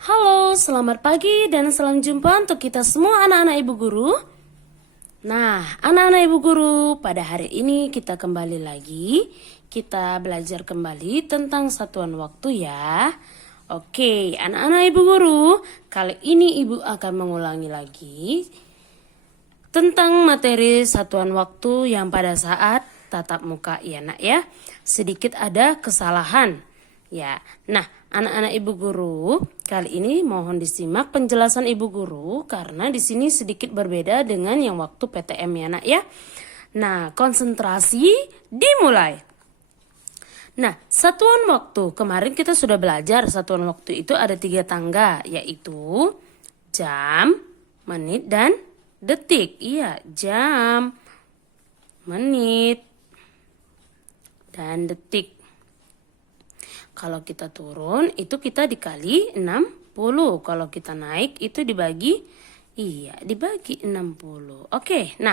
Halo, selamat pagi dan salam jumpa untuk kita semua anak-anak ibu guru. Nah, anak-anak ibu guru, pada hari ini kita kembali lagi. Kita belajar kembali tentang satuan waktu ya. Oke, anak-anak ibu guru, kali ini ibu akan mengulangi lagi tentang materi satuan waktu yang pada saat tatap muka ya nak ya. Sedikit ada kesalahan ya. Nah, anak-anak ibu guru, kali ini mohon disimak penjelasan ibu guru karena di sini sedikit berbeda dengan yang waktu PTM ya nak ya. Nah, konsentrasi dimulai. Nah, satuan waktu. Kemarin kita sudah belajar satuan waktu itu ada 3 tangga, yaitu jam, menit, dan detik. Iya, jam, menit, dan detik. Kalau kita turun, itu kita dikali 60. Kalau kita naik, itu dibagi 60. Oke, nah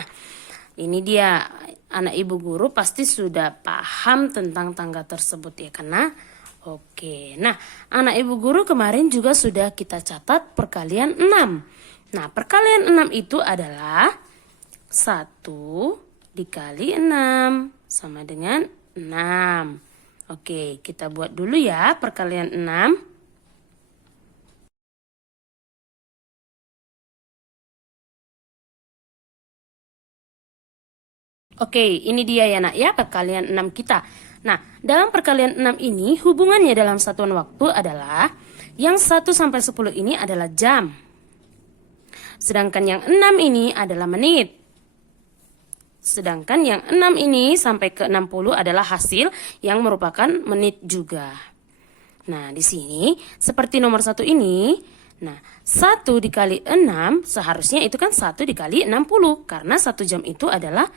ini dia anak ibu guru pasti sudah paham tentang tangga tersebut ya karena oke. Nah, anak ibu guru kemarin juga sudah kita catat perkalian 6. Nah, perkalian 6 itu adalah 1 dikali 6 sama dengan 6. Oke, kita buat dulu ya perkalian 6. Oke, ini dia ya nak ya perkalian 6 kita. Nah, dalam perkalian 6 ini hubungannya dalam satuan waktu adalah yang 1 sampai 10 ini adalah jam. Sedangkan yang 6 ini adalah menit. Sedangkan yang 6 ini sampai ke 60 adalah hasil yang merupakan menit juga. Nah, di sini seperti nomor 1 ini, nah 1 dikali 6 seharusnya itu kan 1 dikali 60 karena 1 jam itu adalah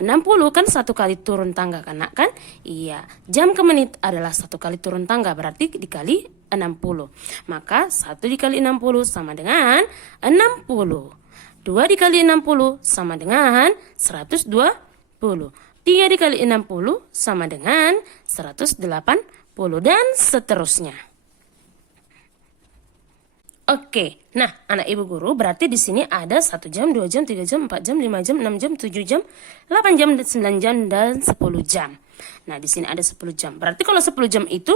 60 kan 1 kali turun tangga kan? Iya, jam ke menit adalah 1 kali turun tangga berarti dikali 60. Maka 1 dikali 60 sama dengan 60. 2 dikali 60 sama dengan 120. 3 dikali 60 sama dengan 180 dan seterusnya. Oke, nah anak ibu guru berarti di sini ada 1 jam, 2 jam, 3 jam, 4 jam, 5 jam, 6 jam, 7 jam, 8 jam, 9 jam, dan 10 jam. Nah di sini ada 10 jam. Berarti kalau 10 jam itu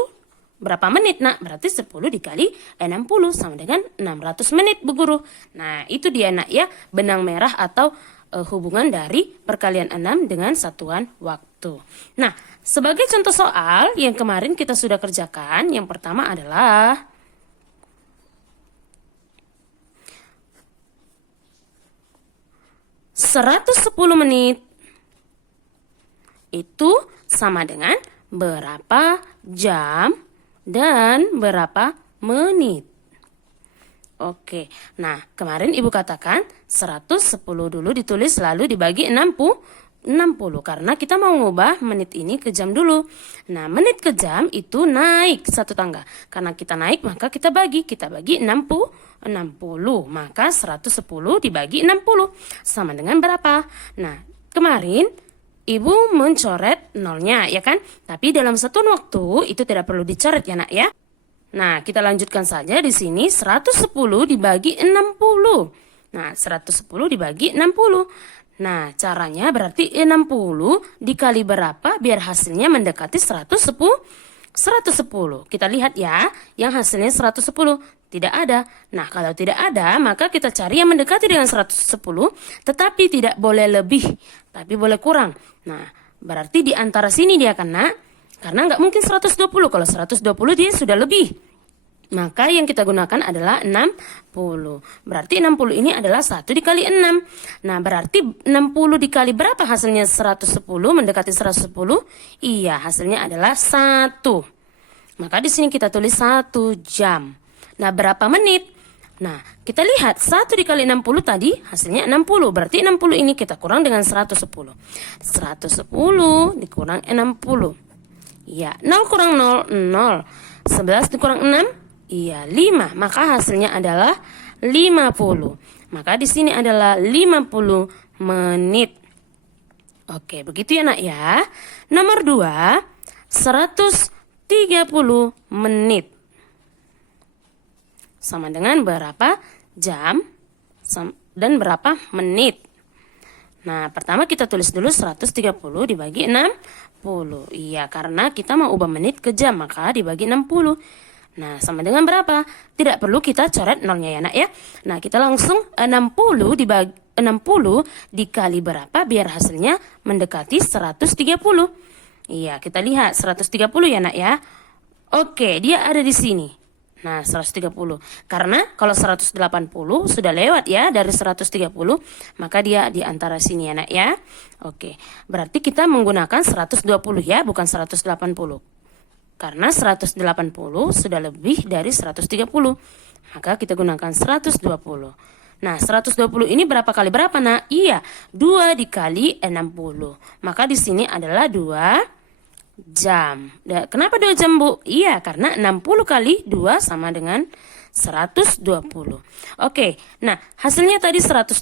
berapa menit nak? Berarti 10 dikali 60 sama dengan 600 menit bu guru. Nah itu dia nak ya benang merah atau hubungan dari perkalian 6 dengan satuan waktu. Nah sebagai contoh soal yang kemarin kita sudah kerjakan, yang pertama adalah 110 menit itu sama dengan berapa jam dan berapa menit. Oke, nah kemarin ibu katakan 110 dulu ditulis lalu dibagi 60 karena kita mau ngubah menit ini ke jam dulu. Nah menit ke jam itu naik 1 tangga. Karena kita naik maka kita bagi 60 maka 110 dibagi 60 sama dengan berapa? Nah kemarin ibu mencoret nolnya ya kan? Tapi dalam satuan waktu itu tidak perlu dicoret ya nak ya. Nah kita lanjutkan saja di sini 110 dibagi 60. Nah 110 dibagi 60. Nah, caranya berarti 60 dikali berapa biar hasilnya mendekati 110. Kita lihat ya, yang hasilnya 110 tidak ada. Nah, kalau tidak ada, maka kita cari yang mendekati dengan 110, tetapi tidak boleh lebih, tapi boleh kurang. Nah, berarti di antara sini dia kena, karena nggak mungkin 120. Kalau 120 dia sudah lebih. Maka yang kita gunakan adalah 60. Berarti 60 ini adalah 1 dikali 6. Nah, berarti 60 dikali berapa hasilnya 110 mendekati 110? Iya, hasilnya adalah 1. Maka di sini kita tulis 1 jam. Nah, berapa menit? Nah, kita lihat 1 dikali 60 tadi hasilnya 60. Berarti 60 ini kita kurang dengan 110. 110 dikurang 60. Iya, 0 kurang 0, 0. 11 dikurang 6. Iya, 5. Maka hasilnya adalah 50. Maka di sini adalah 50 menit. Oke, begitu ya nak ya. Nomor 2, 130 menit. sama dengan berapa jam dan berapa menit. Nah, pertama kita tulis dulu 130 dibagi 60. Iya, karena kita mau ubah menit ke jam, maka dibagi 60. Nah, sama dengan berapa? Tidak perlu kita coret nolnya ya nak ya. Nah, kita langsung 60 dikali berapa biar hasilnya mendekati 130. Iya, kita lihat 130 ya nak ya. Oke, dia ada di sini. Nah, 130. Karena kalau 180 sudah lewat ya dari 130, maka dia di antara sini ya nak ya. Oke, berarti kita menggunakan 120 ya, bukan 180. Karena 180 sudah lebih dari 130. Maka kita gunakan 120. Nah, 120 ini berapa kali berapa nak? Iya, 2 dikali 60. Maka di sini adalah 2 jam. Kenapa 2 jam Bu? Iya, karena 60 kali 2 sama dengan 120. Oke, nah hasilnya tadi 120.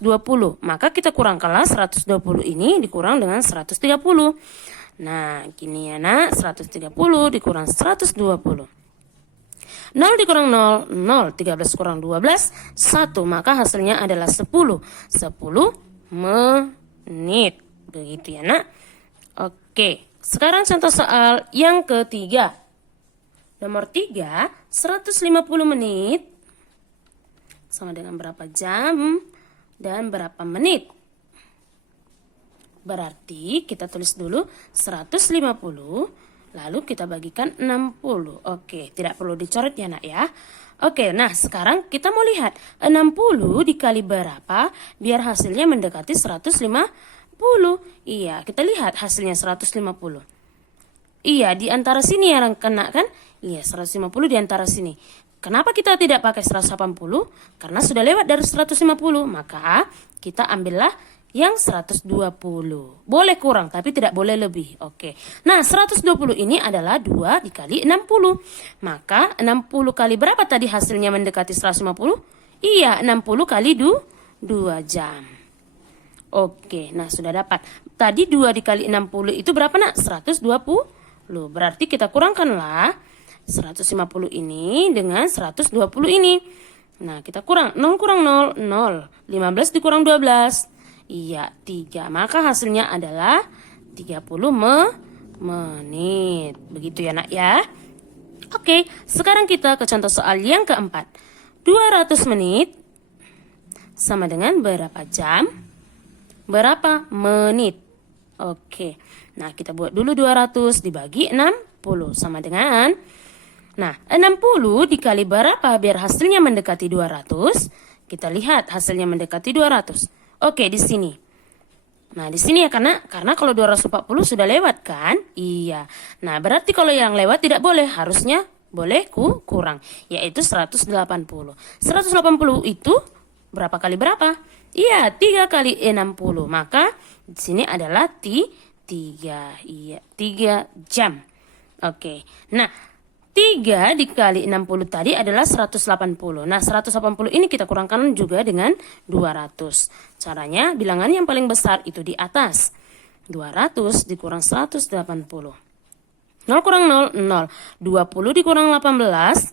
Maka kita kurangkanlah 120 ini dikurang dengan 130. Nah, gini ya nak, 130 dikurang 120. 0 dikurang 0, 0. 13 kurang 12, 1. Maka hasilnya adalah 10. 10 menit. Begitu ya nak. Oke. Sekarang contoh soal yang ketiga. Nomor 3, 150 menit sama dengan berapa jam dan berapa menit. Berarti kita tulis dulu 150, lalu kita bagikan 60. Oke, tidak perlu dicoret ya nak ya. Oke, nah sekarang kita mau lihat 60 dikali berapa biar hasilnya mendekati 150. Iya, kita lihat hasilnya 150. Iya, di antara sini yang kena kan? Iya, 150 di antara sini. Kenapa kita tidak pakai 180? Karena sudah lewat dari 150. Maka kita ambillah yang 120. Boleh kurang, tapi tidak boleh lebih. Oke. Nah, 120 ini adalah 2 dikali 60. Maka 60 kali berapa tadi hasilnya mendekati 150? Iya, 60 kali 2 jam. Oke, nah sudah dapat. Tadi 2 dikali 60 itu berapa nak? 120. Berarti kita kurangkanlah 150 ini dengan 120 ini. Nah, kita kurang 0 kurang 0, 0. 15 dikurang 12. Iya, 3. Maka hasilnya adalah 30 menit. Begitu ya nak ya. Oke, sekarang kita ke contoh soal yang keempat. 200 menit sama dengan berapa jam? Berapa menit? Oke. Nah, kita buat dulu 200 dibagi 60 sama dengan. Nah, 60 dikali berapa biar hasilnya mendekati 200? Kita lihat hasilnya mendekati 200. Oke, di sini. Nah, di sini ya karena kalau 240 sudah lewat kan? Iya. Nah, berarti kalau yang lewat tidak boleh, harusnya boleh kurang, yaitu 180. 180 itu berapa kali berapa? Iya, 3 kali 60. Maka di sini adalah 3 jam. Oke. Nah, 3 dikali 60 tadi adalah 180. Nah, 180 ini kita kurangkan juga dengan 200. Caranya, bilangan yang paling besar itu di atas. 200 dikurang 180. 0 kurang 0, 0. 20 dikurang 18.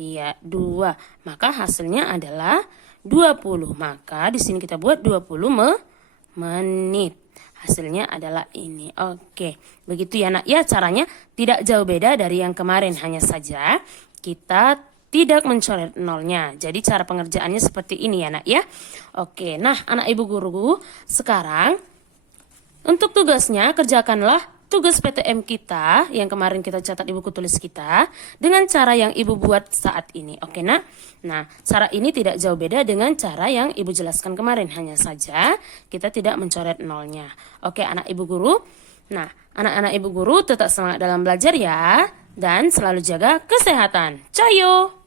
Iya, 2. Maka hasilnya adalah 20. Maka di sini kita buat 20 menit. Hasilnya adalah ini. Oke, begitu ya nak. Ya, caranya tidak jauh beda dari yang kemarin. Hanya saja kita tidak mencoret nolnya. Jadi cara pengerjaannya seperti ini ya nak ya. Oke, nah anak ibu guru, sekarang untuk tugasnya kerjakanlah tugas PTM kita yang kemarin kita catat di buku tulis kita dengan cara yang ibu buat saat ini. Oke nak? Nah, cara ini tidak jauh beda dengan cara yang ibu jelaskan kemarin. Hanya saja kita tidak mencoret nolnya. Oke anak ibu guru? Nah, anak-anak ibu guru tetap semangat dalam belajar ya. Dan selalu jaga kesehatan. Cayo!